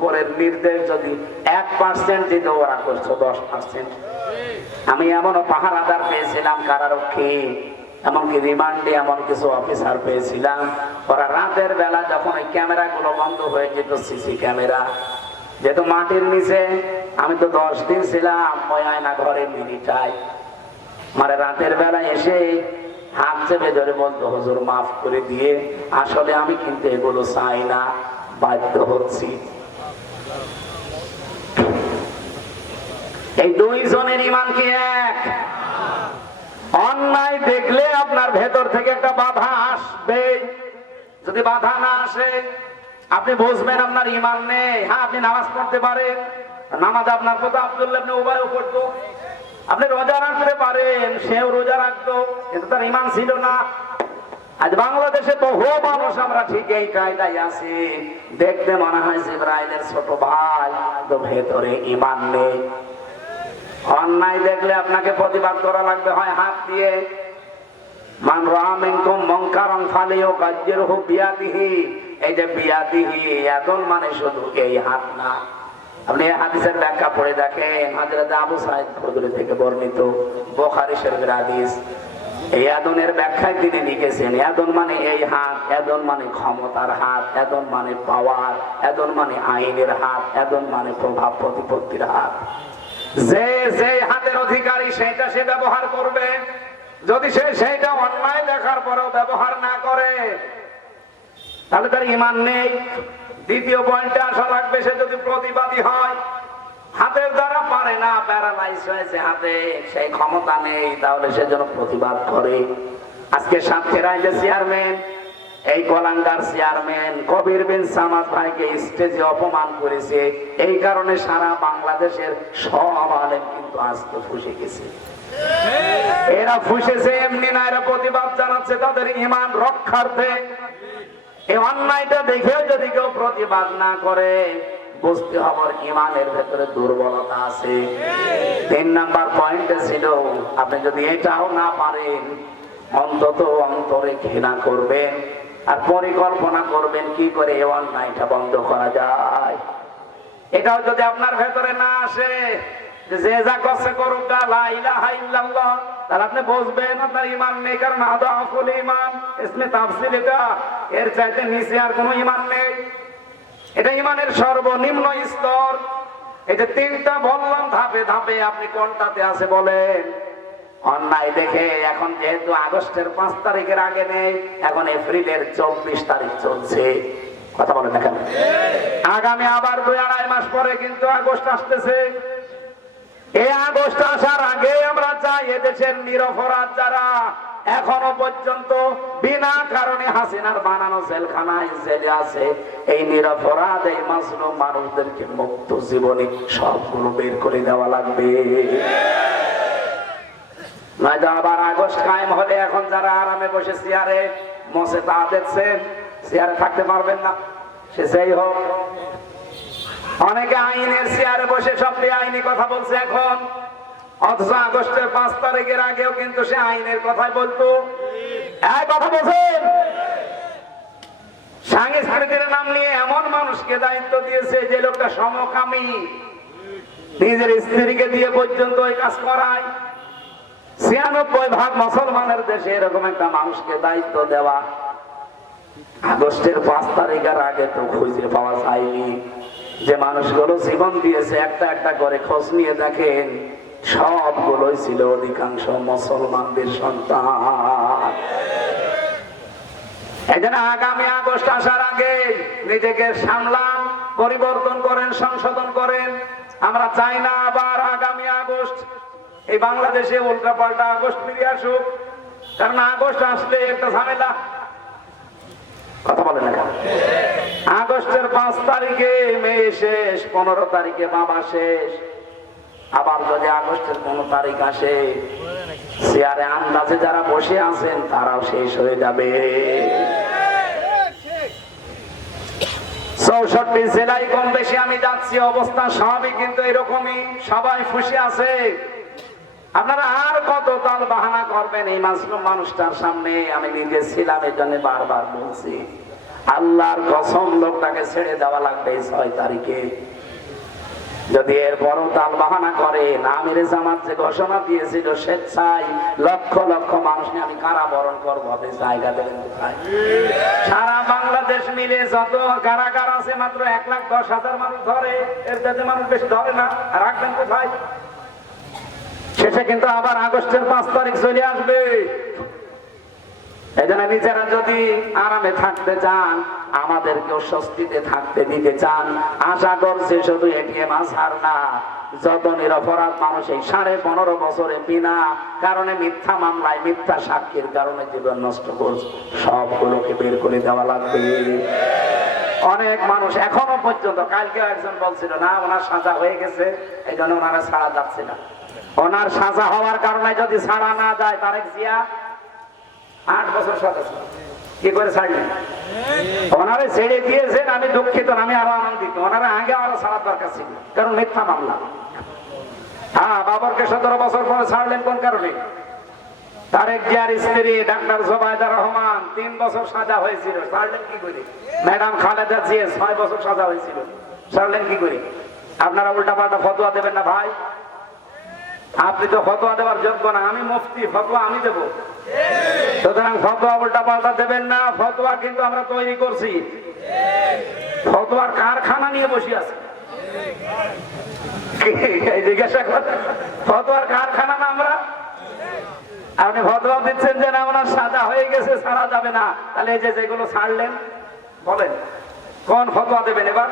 উপরের নির্দেশ যদি 1% দিত, ওরা করছো 10%। আমি এমনও পাহারাদার পেয়েছিলাম, কারারক্ষী, এমনকি রিমান্ডে এমন কিছু অফিসার পেয়েছিলাম, ওরা রাতের বেলা যখন ওই ক্যামেরাগুলো বন্ধ হয়ে যেত, সিসি ক্যামেরা, যেহেতু মাটির নিচে, আমি তো 10 দিন ছিলাম ওই আয়না ঘরে মিনিটায়, মানে রাতের বেলা এসে হাত চেপে ধরে বলতো, হুজুর মাফ করে দিয়ে, আসলে আমি কিন্তু এগুলো চাই না, বাধ্য হচ্ছি। এই দুইজনের ঈমান কি এক? অন্যায় দেখলে আপনার ভেতর থেকে একটা বাধা আসবে। যদি বাধা না আসে, আপনি বুঝবেন আপনার ঈমান নেই। হ্যাঁ, আপনি নামাজ পড়তে পারেন, নামাজ আপনার কথা আব্দুল্লাহ ইবনে উবাইও পড়তো। আপনি রোজা রাখতে পারেন, সেও রোজা রাখতো, কিন্তু তার ঈমান ছিল না। আজ বাংলাদেশে বহু মানুষ আমরা ঠিক এই কায়দায় আছি, দেখতে মনে হয় জিবরাইলের ছোট ভাই, তো ভেতরে ঈমান নেই। অন্যায় দেখলে আপনাকে প্রতিবাদ করা লাগবে, হয় হাত দিয়ে। মান রাআ মিনকুম মুনকারান ফালিয়ুগায়্যিরহু বিয়াদিহি। এই যে বিয়াদিহি, এখন মানে শুধু এই হাত না। আপনি এই হাদিসের ব্যাখ্যা পড়ে দেখেন, হযরত আবু সাঈদ খুদরি থেকে বর্ণিত, বুখারী শরীফের হাদিস। এই আদনের ব্যাখ্যায় তিনি লিখেছেন, আদন মানে এই হাত, আদন মানে ক্ষমতার হাত, আদন মানে পাওয়ার, আদন মানে আইনের হাত, আদন মানে প্রভাব প্রতিপত্তির হাত। যে যে হাতের অধিকারী সেটা সে ব্যবহার করবে। যদি সে সেইটা অন্যায় দেখার পরেও ব্যবহার না করে, তাহলে তার ঈমান নেই। দ্বিতীয় পয়েন্টে আসা লাগবে, সে যদি প্রতিবাদী হয়, হাতের দ্বারা পারে না, প্যারালাইজ হয়েছে হাতে, সেই ক্ষমতা নেই, তাহলে সে যেন প্রতিবাদ করে। আজকে সাতক্ষীরায় যে চেয়ারম্যান, এই কলাঙ্গার চেয়ারম্যান কবির বিন সামাদ ভাইকে স্টেজে অপমান করেছে, এই কারণে সারা বাংলাদেশের সব আলেম কিন্তু আজকে ফুঁসে গেছে। এরা ফুঁসেছে এমনি না, এরা প্রতিবাদ জানাচ্ছে তাদের ঈমান রক্ষার্থে। এই অন্যায়টা দেখেও যদি কেউ প্রতিবাদ না করে, বুঝতে হবে ঈমানের ভেতরে দুর্বলতা আছে। 3 নাম্বার পয়েন্টে ছিল, আপনি যদি এটাও না পারেন, অন্তত অন্তরে ঘৃণা করবেন আর পরিকল্পনা করবেন কি করে এই অন্যায়টা বন্ধ করা যায়। এটাও যদি আপনার ভেতরে না আসে, যে যা করছে করুক, লা ইলাহা ইল্লাল্লাহ, তাহলে আপনি বুঝবেন আপনার ঈমান নেই। কারণ আদাফুল ঈমান ইসমে তাফসীর, এটা এর চাইতে নিচে আর কোনো ঈমান নেই। এটা ঈমানের সর্বনিম্ন স্তর। এটা 3টা বললাম ধাপে ধাপে, আপনি কোনটাতে আছে বলেন? অন্যায় দেখে, এখন যেহেতু আগস্টের 5 তারিখের আগে নেই, এখন এপ্রিলের 24 তারিখ চলছে, কথা বলেন না কেন? আগামী আবার 2-2.5 মাস পরে কিন্তু আগস্ট আসতেছে। এই আগস্ট আসার আগে আমরা চাই এদেশের নিরপরাধ যারা এখনো পর্যন্ত বিনা কারণে হাসিনার বানানো জেলখানায় জেলে আছে, এই নিরপরাধ, এই মাসলুম মানুষদেরকে মুক্ত জীবনে সবগুলো বের করে দেওয়া লাগবে। নয়তো আবার আগস্ট কায়েম হলে এখন যারা আরামে বসে চেয়ারে মসে তা দেখছেন, চেয়ারে থাকতে পারবেন না, সে যেই হোক। অনেকে আইনের চেয়ারে বসে সব বেআইনি কথা বলছে এখন, অথচ আগস্টের 5 তারিখের আগেও কিন্তু সে আইনের কথাই বলতো। এক কথা বলছেন, সংস্কৃতির নাম নিয়ে এমন মানুষকে দায়িত্ব দিয়েছে যে লোকটা সমকামী, নিজের স্ত্রীকে দিয়ে পর্যন্ত ওই কাজ করায়। 96% মুসলমানের দেশে এরকম একটা মানুষকে দায়িত্ব দেওয়া, আগস্টের 5 তারিখের আগে তো খুঁজে পাওয়া যায়নি। যে মানুষগুলো জীবন দিয়েছে, একটা একটা করে খোঁজ নিয়ে দেখেন, সবগুলোই ছিল অধিকাংশ মুসলমানদের সন্তান। এই জন্য আগামী আগস্ট আসার আগে নিজেকে সামলান, পরিবর্তন করেন, সংশোধন করেন। আমরা চাই না আবার আগামী আগস্ট এই বাংলাদেশে উল্টাপাল্টা আগস্ট ফিরে আসুক, কারণ আগস্ট আসলে একটা ঝামেলা। কথা বলেন না, আগস্টের 5 তারিখে মেয়ে শেষ, 15 তারিখে বাবা শেষ। আবার যদি আগস্টের 15 তারিখ আসে, চেয়ারে আন্দাজে যারা বসে আছেন তারাও শেষ হয়ে যাবে। 64 জেলায় কম বেশি আমি যাচ্ছি, অবস্থা সবই কিন্তু এরকমই, সবাই ফুঁসে আছে। আপনারা আর কত তাল বাহানা করবেন এই মাসলুম মানুষটার সামনে? আমি নিজে ছিলাম, এই জন্য বারবার বলছি, আল্লাহর কসম লোকটাকে ছেড়ে দেওয়া লাগবে 6 তারিখে। যদি এর বড় তাল বাহানা করে, আমির জামাত যে ঘোষণা দিয়েছিল স্বেচ্ছায় লক্ষ লক্ষ মানুষ আমি কারাবরণ করবো, আপনি জায়গা দেবেন কোথায়? সারা বাংলাদেশ মিলে যত কারাগার আছে মাত্র 1,10,000 মানুষ ধরে, এর যাতে মানুষ বেশি ধরে না, রাখবেন কোথায়? শেষে কিন্তু আবার আগস্টের 5 তারিখ চলে আসবে। এই জন্য নিজেরা যদি আরামে থাকতে চান, আমাদেরকেও স্বস্তিতে থাকতে দিতে চান, আশা করছে শুধু এটিএম আসার না, যত নিরপরাধ মানুষ এই 15.5 বছরে বিনা কারণে মিথ্যা মামলায় মিথ্যা সাক্ষীর কারণে জীবন নষ্ট করছে, সবগুলোকে বের করে দেওয়া লাগবে। অনেক মানুষ এখনো পর্যন্ত, কালকে একজন বলছিল না ওনার সাজা হয়ে গেছে এই জন্য ওনারা ছাড়া যাচ্ছে না। ওনার সাজা হওয়ার কারণে যদি ছাড়া না যায়, তারেক জিয়া 8 বছর সাজা কি করে ছাড়লেন? ওনারা ছেড়ে দিয়েছেন, আমি দুঃখিত, আমি আরো আনন্দিত। ওনারা আগে আরো ছাড়ার দরকার ছিল, কারণ মিথ্যা মামলা। হ্যাঁ, বাবরকে 17 বছর পরে ছাড়লেন কোন কারণে? তারেক জিয়ার স্ত্রী ডাক্তার জোবায়দা রহমান 3 বছর সাজা হয়েছিল, ছাড়লেন কি করে? ম্যাডাম খালেদা জিয়া 6 বছর সাজা হয়েছিল, ছাড়লেন কি করে? আপনারা উল্টাপাল্টা ফতোয়া দেবেন না ভাই, আপনি তো ফতোয়া দেওয়ার যোগ্য না, আমি মুফতি, ফতোয়া আমি দেব। সুতরাং ফতোয়া উল্টাপাল্টা দেবেন না। ফতোয়া কিন্তু আমরা তৈরি করছি, ফতোয়ার কারখানা নিয়ে বসে আছে। জিজ্ঞাসা করেন, ফতোয়ার কারখানা না আমরা? আপনি ফতোয়া দিচ্ছেন যে না ওনার সাজা হয়ে গেছে, ছাড়া যাবে না, তাহলে এই যে যেগুলো ছাড়লেন বলেন কোন ফতোয়া দেবেন এবার?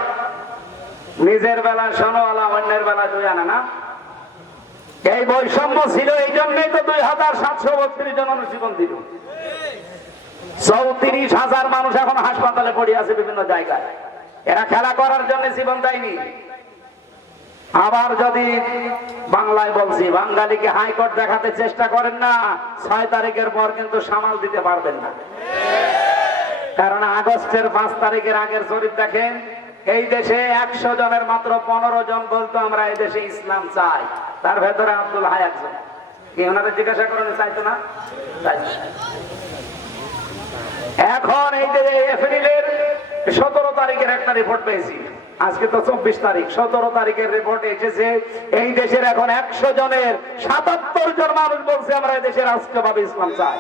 নিজের বেলায় 16 আনা, অন্যের বেলায় 2 আনা না? এই বৈষম্য ছিল, এই জন্যই তো 2732 জন মানুষ জীবন দিল। 34,000 মানুষ এখন হাসপাতালে পড়ে আছে বিভিন্ন জায়গায়, এরা খেলা করার জন্য জীবন দেয়নি। আবার যদি বাংলায় বলছি, বাঙালিকে হাইকোর্ট দেখাতে চেষ্টা করেন না, 6 তারিখের পর কিন্তু সামাল দিতে পারবেন না। কারণ আগস্টের 5 তারিখের আগের জরিপ দেখেন, এই দেশে 100 জনের মাত্র 15 জন বলতো আমরা এই দেশে ইসলাম চাই, তার ভেতরে আব্দুল হাই একজন। কি ওনারা জিজ্ঞাসা করেন চাইতো না? এখন এই যে এপ্রিলের 17 তারিখের একটা রিপোর্ট পেয়েছি, আজকে তো 24 তারিখ, 17 তারিখের রিপোর্ট এসেছে এই দেশের এখন 100 জনের 77 জন মানুষ বলছে আমরা এই দেশে রাষ্ট্রভাবে ইসলাম চাই।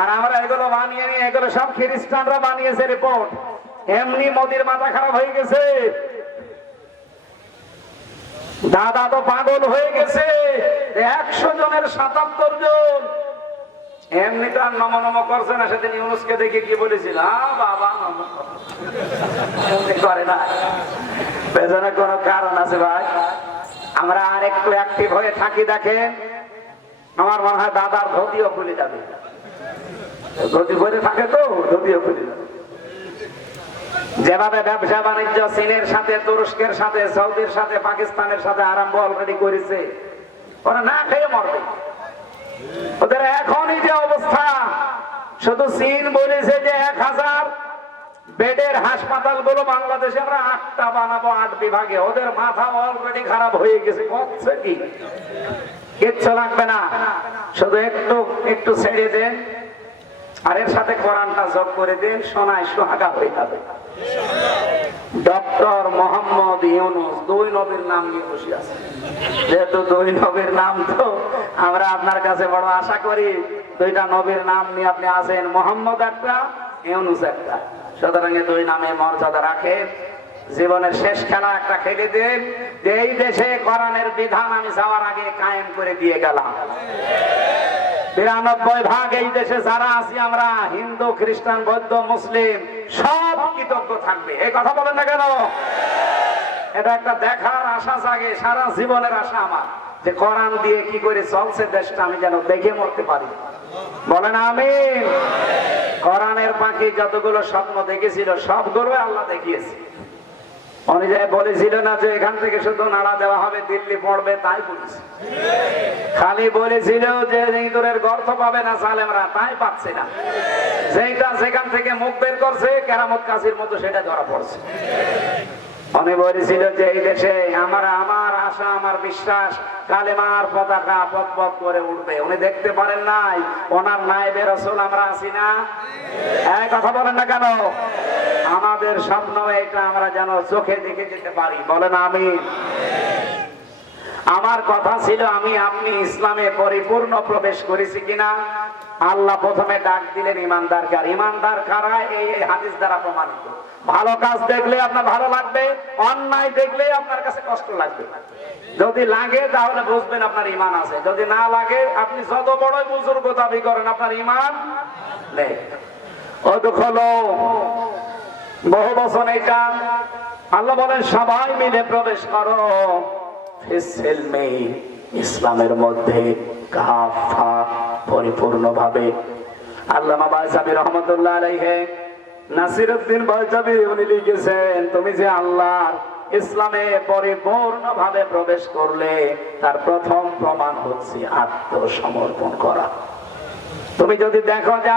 আর আমরা এগুলো বানিয়ে নিয়ে, এগুলো সব খ্রিস্টানরা বানিয়েছে রিপোর্ট। এমনি মোদির মাথা খারাপ হয়ে গেছে, দাদা তো পাগল হয়ে গেছে। 100 জনের 77 জন এমনি তো আর নম করছে না। সেদিন ইউনুসকে দেখে কি বলেছিল, বাবা করে না, পেছনে কোন কারণ আছে ভাই। আমরা আর একটু অ্যাক্টিভ হয়ে থাকি, দেখেন আমার মনে হয় দাদার ধুতিও খুলে যাবে। ধুতি পরে থাকে তো, ধুতিও খুলে যাবে। যেভাবে ব্যবসা বাণিজ্য চীনের সাথে, তুরস্কের সাথে, সৌদির সাথে, পাকিস্তানের সাথে আরম্ভ অলরেডি করেছে, ওরা না খেয়ে মরবে। ওদের এখনই যে অবস্থা, শুধু চীন বলেছে যে 1000 বেডের হাসপাতাল গুলো বাংলাদেশে আমরা 8টা বানাবো, 8 বিভাগে। ওদের মাথা অলরেডি খারাপ হয়ে গেছে। হচ্ছে কি? কিচ্ছু লাগবে না, শুধু একটু একটু ছেড়ে দেন, আর এর সাথে কোরআনটা যোগ করে দেন, সোনায় সোহাগা হয়ে যাবে। ডক্টর মোহাম্মদ ইউনূস 2 নবীর নাম নিয়ে বসে আছে। যেহেতু 2 নবীর নাম, তো আমরা আপনার কাছে বড় আশা করি 2টা নবীর নাম নিয়ে আপনি আছেন, মোহাম্মদ একটা, ইউনূস একটা। সুতরাং 2 নামে মর্যাদা রাখে। জীবনের শেষ খেলা একটা খেলে দেন, যে এই দেশে কোরআনের বিধান আমি যাওয়ার আগে কায়েম করে দিয়ে গেলাম। 92 ভাগ এই দেশে যারা আছি আমরা, হিন্দু, খ্রিস্টান, বৌদ্ধ, মুসলিম, সব কৃতজ্ঞ থাকবে। এই কথা বলেন না কেন? এটা একটা দেখার আশা জাগে, সারা জীবনের আশা আমার, যে কোরআন দিয়ে কি করে চলছে দেশটা আমি যেন দেখে মরতে পারি। বলেন আমিন। কোরআনের পাখি যতগুলো স্বপ্ন দেখেছিল সবগুলো আল্লাহ দেখিয়েছে। অনুযায়ী বলেছিল না যে এখান থেকে শুধু নাড়া দেওয়া হবে, দিল্লি পড়বে, তাই বলেছে। খালি বলেছিল যে ইঁদুরের গর্ত পাবে না জালেমরা, তাই পাচ্ছে না। যেটা যেখান থেকে মুখ বের করছে কেরামত কাশির মতো সেটা ধরা পড়ছে। উনি বলেছিল যে এই দেশে আমার আশা আমার বিশ্বাস কালেমার পতাকা পথ পথ করে উঠবে। উনি দেখতে পারেন নাই ওনার নায়েবে রাসূল আমরা আছি না? এই কথা বলেন না কেন? আমাদের স্বপ্ন এটা আমরা যেন চোখে দেখে যেতে পারি, বলেন আমিন। আমার কথা ছিল আমি আপনি ইসলামে পরিপূর্ণ প্রবেশ করেছি কিনা। আল্লাহ প্রথমে ডাক দিলেন ইমানদারকে, আর ইমানদার কারা? এই হাদিস দ্বারা প্রমাণিত। ভালো কাজ দেখলে আপনার ভালো লাগবে, অন্যায় দেখলে আপনার কাছে কষ্ট লাগবে। যদি লাগে তাহলে বুঝবেন আপনার ঈমান আছে, যদি না লাগে আপনি যত বড়ই বুজুর্গ দাবি করেন আপনার ঈমান নেই। অদখলো বহু বছর এটা আল্লাহ বলেন সবাই মিলে প্রবেশ করো ইসলামের মধ্যে কাফা পরিপূর্ণভাবে। আল্লামা বায়জাবি রহমাতুল্লাহ আলাইহি নাসিরউদ্দিন বায়জাবি উনি লিখেছেন তুমি যে আল্লাহর ইসলামে পরিপূর্ণভাবে প্রবেশ করলে তার প্রথম প্রমাণ হচ্ছে আত্মসমর্পণ করা। তুমি যদি দেখো যে